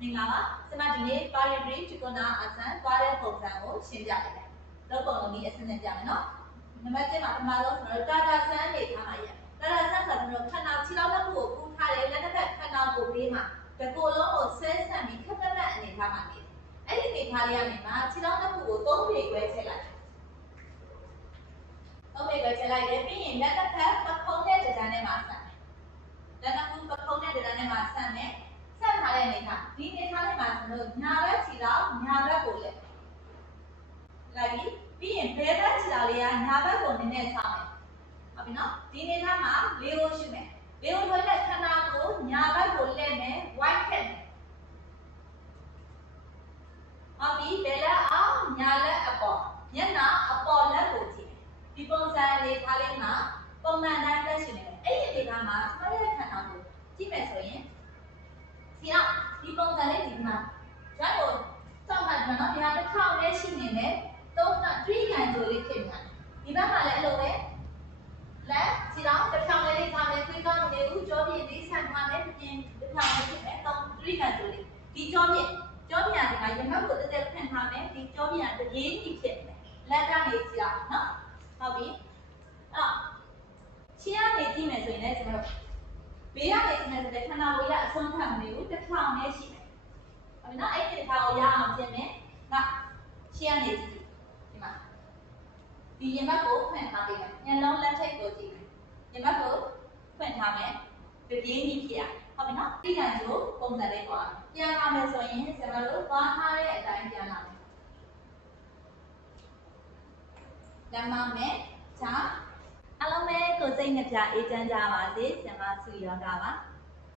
မင်္ဂလာပါဆရာမဒီနေ့ Paribri Chikona Asan သွားတဲ့ပုံစံကိုရှင်းပြပေးမယ်။တော့ပုံလုံးဒီအစနစ်ပြမယ်နော်။နံပါတ်1မှာပထမဆုံးကျွန်တော်တို့ data sun နေထားမှာရ။ data sun ဆိုတော့ခန္ဓာခြေထောက်တစ်ခုကိုပူထားတယ်လက်တစ်ဖက်ခန္ဓာကိုပေးမှာတကူလုံးကိုဆွဲဆန့်ပြီးခက်ခက်လက်အနေထားမှာနေတယ်။အဲ့ဒီအနေထားလေးကနေမှခြေထောက်တစ်ခုကို3ပေခွဲချက်လိုက်။3ပေခွဲချက်လိုက်တယ်ပြီးရင်လက်တစ်ဖက်ပခုံးနဲ့တန်းနဲ့မှာဆန့်။လက်တစ်ခုပခုံးနဲ့တန်းနဲ့မှာဆန့်တယ်။ဆက်ထားတဲ့အနေထားဒီအနေထားလေးမှာကျွန်တော်ညာဘက်ခြေထောက်ညာဘက်ကိုလက်လိုက်ပြီးရင်ဘယ်ဘက်ခြေထောက်လေးကညာဘက်ကိုနည်းနည်းဆောင်းမယ်ဟုတ်ပြီနော်ဒီအနေထားမှာလေးကိုရှိမယ်လေးကိုထွက်တဲ့ခန္ဓာကိုညာဘက်ကိုလက်မယ် white ခက်မယ်ဟုတ်ပြီဘယ်လက်အောင်ညာလက်အပေါ်မျက်နှာအပေါ်လက်ကိုကြည့်ဒီပုံစံလေးထားလေးမှာပုံမှန်တိုင်းလက်ရှိနေတယ်အဲ့ဒီအနေထားမှာကျွန်တော်ရဲ့ခန္ဓာကိုကြည့်မယ်ဆိုရင်ဒီတော့ဒီပုံစံလေးဒီမှာဓာတ်ကိုစောင့်မှတ်နော်ဒီဟာတစ်ထောင်နဲ့ရှိနေတယ်3ကန်ဆိုလေးဖြစ်မှာဒီဘက်မှာလည်းအဲ့လိုပဲလက်ဒီတော့တစ်ထောင်လေးထားမယ်ခွေးကောင်းနေဦးကြောပြည့်လေးဆန်ထားမယ်ပြင်တစ်ထောင်လေးဖြစ်မယ်3ကန်ဆိုလေးဒီကြောပြည့်ဒီမှာရမတ်ကိုတက်တက်ဖွင့်ထားမယ်ဒီကြောပြည့်ကတပြေးကြီးဖြစ်မယ်လက်ကနေကြည့်အောင်နော်ဟုတ်ပြီအဲ့တော့ခြေကနေကြည့်မယ်ဆိုရင်လည်းကျွန်တော်ဘေးကနေကြည့်မယ်ဆိုတဲ့ခန္ဓာကိုယ်ကအဆုံးခံမနေဘူးတစ်ထောင်နဲ့ရှိမယ်ဟုတ်ပြီနော်အဲ့ဒီတစ်ထောင်ကိုရအောင်ပြင်မယ်နောက်ခြေကနေကြည့်ဒီမှာဒီရမတ်ကိုဖွင့်ထားပေးမယ်ညလုံးလက်ထိပ်ကိုကြည့်မယ်ရမတ်ကိုဖွင့်ထားမယ်တပြေးကြီးဖြစ်ရဟုတ်ပြီနော်ဒီကံကျိုးပုံစံလေးပေါ်ပြန်လာမယ်ဆိုရင်ကျွန်တော်တို့သွားထားတဲ့အတိုင်းပြန်လာမယ်လက်မနဲ့ချာအလုံးမဲ့ကိုစိတ်နှပြအေးချမ်းကြပါစေဆရာမဆုရောတာပါ